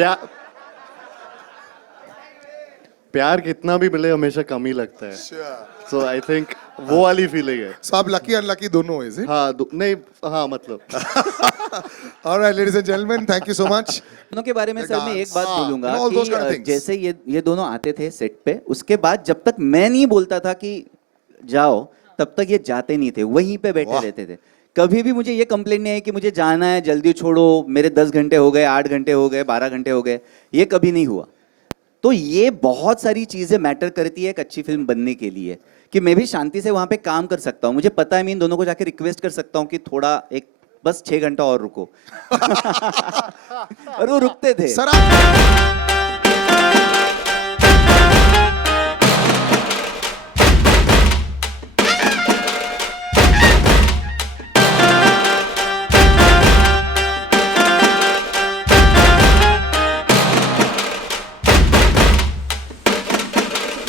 प्यार प्यार कितना भी मिले हमेशा कम ही लगता है. सो आई थिंक वो वाली फीलिंग है. So आप लकी अनलकी दोनों है हाँ नहीं हाँ मतलब Alright, ladies and gentlemen, thank you so much. दोनों के बारे में The सर मैं एक dance. बात हाँ, बोलूंगा and all those कि kind of things. जैसे ये दोनों आते थे सेट पे, उसके बाद जब तक मैं नहीं बोलता था कि जाओ, तब तक ये जाते नहीं थे, वहीं पे बैठे वाह। रहते थे. कभी भी मुझे ये कंप्लेंट नहीं है कि मुझे जाना है, जल्दी छोड़ो, मेरे 10 घंटे हो गए, 8 घंटे हो गए, 12 घंटे हो गए, ये कभी नहीं हुआ. तो ये बहुत सारी चीजें मैटर करती है एक अच्छी फिल्म बनने के लिए, कि मैं भी शांति से वहां पे काम कर सकता हूँ. मुझे पता है मैं इन दोनों को जाके रिक्वेस्ट कर सकता हूँ कि थोड़ा एक बस 6 घंटा और रुको. और वो रुकते थे. Sir, आप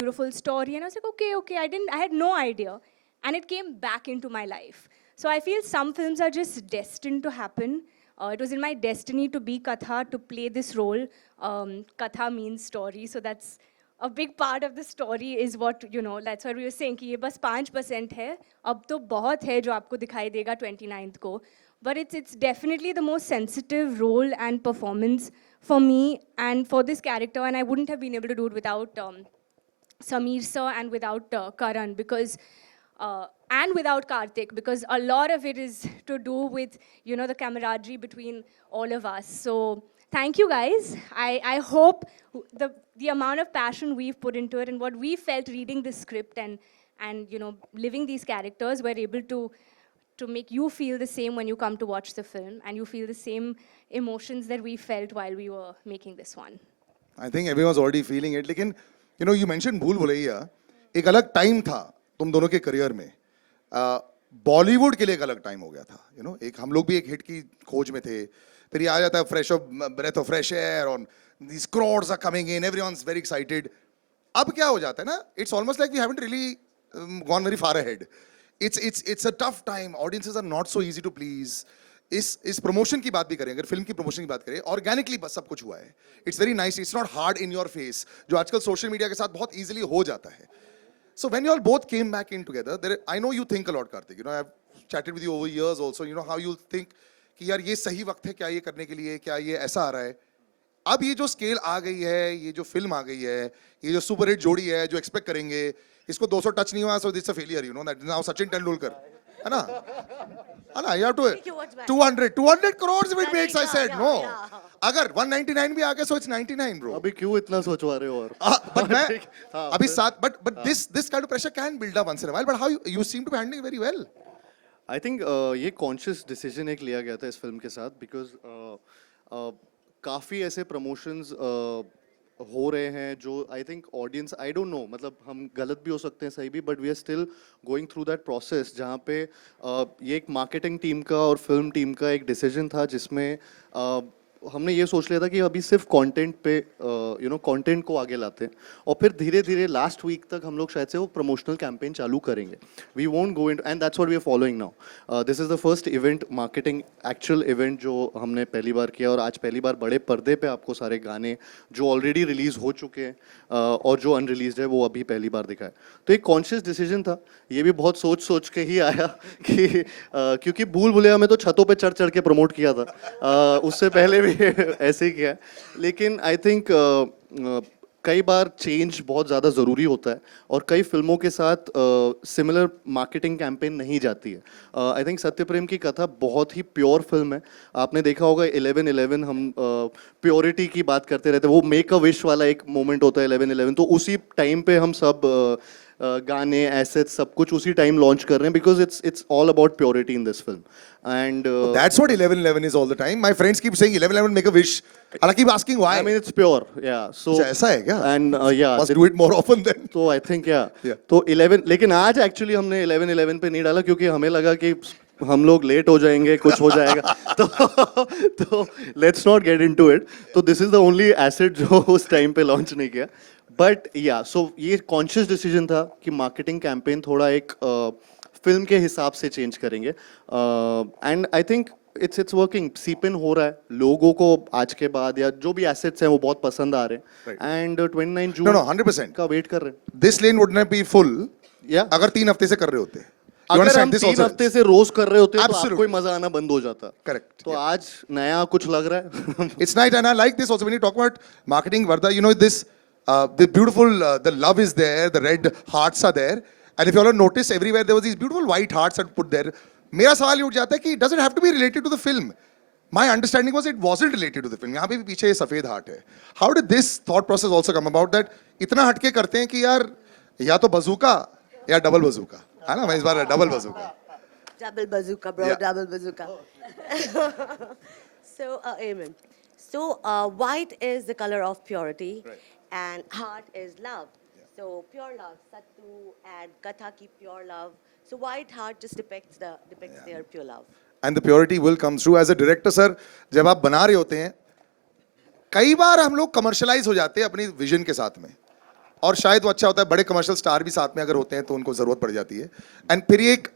Beautiful story, and I was like, okay, I had no idea, and it came back into my life. So I feel some films are just destined to happen. It was in my destiny to be Katha, to play this role. Katha means story, so that's a big part of the story is what, that's what we were saying, कि ये बस 5% है, अब तो बहुत है जो आपको दिखाई देगा 29th को. But it's definitely the most sensitive role and performance for me and for this character, and I wouldn't have been able to do it without Sameer sir and without Karan, because and without Karthik, because a lot of it is to do with the camaraderie between all of us. So thank you guys. I hope the amount of passion we've put into it and what we felt reading this script and living these characters, we're able to make you feel the same when you come to watch the film, and you feel the same emotions that we felt while we were making this one. I think everyone's already feeling it. लेकिन you mentioned भूल भुलैया, एक अलग time था तुम दोनों के career में. बॉलीवुड के लिए एक अलग टाइम हो गया था. एक हम लोग भी एक हिट की खोज में थे. फिर ये आ जाता है breath of fresh air on these crowds are coming in, everyone's very excited. अब क्या हो जाता है ना, it's almost like we haven't really gone very far ahead. It's a tough time. Audiences are not so easy to please. इस promotion की बात भी करें, अगर फिल्म की प्रमोशन की बात करें, ऑर्गेनिकली बस सब कुछ हुआ है. It's very nice, it's not hard in your face, जो आजकल सोशल मीडिया के साथ बहुत इजीली हो जाता है. So when you all both came back in together, I know you think a lot, Kartik. I have chatted with you over years also. How you think कि यार ये सही वक्त है क्या ये करने के लिए, क्या ये ऐसा आ रहा है. अब ये जो स्केल आ गई है, ये जो फिल्म आ गई है, ये जो सुपर हिट जोड़ी है, जो एक्सपेक्ट करेंगे, इसको 200 टच नहीं हुआ, so that's a failure. That now Sachin Tendulkar है ना. You have to 200 crores if it makes, I said no. अगर 199 भी आ गया, so it's 99, bro. अभी क्यों इतना सोचवा रहे हो? और but मैं अभी साथ, but this kind of pressure can build up once in a while. But how you seem to be handling it very well. I think ये कॉन्शियस डिसीजन एक लिया गया था इस फिल्म के साथ, बिकॉज काफ़ी ऐसे प्रमोशंस हो रहे हैं जो I think audience, I don't know, मतलब हम गलत भी हो सकते हैं, सही भी, but we are still going through that process, जहाँ पे ये एक मार्केटिंग टीम का और फिल्म टीम का एक डिसीजन था, जिसमें हमने ये सोच लिया था कि अभी सिर्फ कंटेंट पे कंटेंट को आगे लाते हैं, और फिर धीरे धीरे लास्ट वीक तक हम लोग शायद से वो प्रमोशनल कैंपेन चालू करेंगे. We won't go in, and that's what we are following now. This is the first event, marketing actual event जो हमने पहली बार किया, और आज पहली बार बड़े पर्दे पे आपको सारे गाने जो ऑलरेडी रिलीज हो चुके हैं और जो अनरिलीज है वो अभी पहली बार दिखाए. तो एक कॉन्शियस डिसीजन था, ये भी बहुत सोच सोच के ही आया कि क्योंकि भूल भुलैया में तो छतों पे चढ़ चढ़ के प्रमोट किया था, उससे पहले भी ऐसे ही किया. लेकिन आई थिंक कई बार चेंज बहुत ज़्यादा ज़रूरी होता है, और कई फिल्मों के साथ सिमिलर मार्केटिंग कैंपेन नहीं जाती है. आई थिंक सत्यप्रेम की कथा बहुत ही प्योर फिल्म है. आपने देखा होगा 11/11 हम प्योरिटी की बात करते रहते हैं, वो मेक अ विश वाला एक मोमेंट होता है 11/11, तो उसी टाइम पे हम सब गाने, एसेट्स, सब कुछ उसी टाइम लॉन्च कर रहे हैं, because it's all about purity in this film. And that's what 11/11 is all the time. My friends keep saying 11/11 make a wish, and I keep asking why. I mean it's pure, yeah. So ऐसा है क्या? And yeah, must do it more often then. So I think yeah. Yeah. तो 11, लेकिन आज actually हमने 11/11 पे नहीं डाला, क्योंकि हमें लगा कि हम लोग लेट हो जाएंगे, कुछ हो जाएगा. तो let's not get into it. तो this is the only asset जो उस टाइम पे लॉन्च नहीं किया. बट या सो ये कॉन्शियस डिसीजन था कि मार्केटिंग कैंपेन थोड़ा एक फिल्म के हिसाब से चेंज करेंगे. And I think it's working, सीप इन हो रहा है लोगों को आज के बाद, या जो भी एसेट्स हैं वो बहुत पसंद आ रहे हैं, एंड 29 No, जून no, 100%. का वेट कर रहे हैं. This lane would not be full या अगर 3 हफ्ते से कर रहे होते. You अगर understand हम this 3 also? हफ्ते से रोज कर रहे होते तो Absolutely. आपको ही मजा आना बंद हो जाता. Correct. तो आज नया कुछ लग रहा है. It's nice, and I like this also when you talk about marketing, Vardha. You know this, the beautiful, the love is there, the red hearts are there, and if you all have noticed, everywhere there was these beautiful white hearts that put there. मेरा सवाल ये उठ जाता है कि does it have to be related to the film? My understanding was it wasn't related to the film. यहाँ पे भी पीछे ये सफेद हार्ट है. How did this thought process also come about that इतना हटके करते हैं कि यार या तो बजूका या डबल बजूका, है ना? मैं इस बार double बजूका. Double bazooka, bro. Yeah. Double bazooka. So, Amen. So, white is the color of purity, and heart is love. So, pure love, Sattu and Katha ki pure love. So, white heart just depicts their pure love. And the purity will come through. As a director, sir, जब आप बना रहे होते हैं, कई बार हम लोग commercialise हो जाते हैं अपनी विजन के साथ में, और शायद वो अच्छा होता है, बड़े कमर्शियल स्टार भी साथ में अगर होते हैं तो उनको जरूरत पड़ जाती है. एंड फिर एक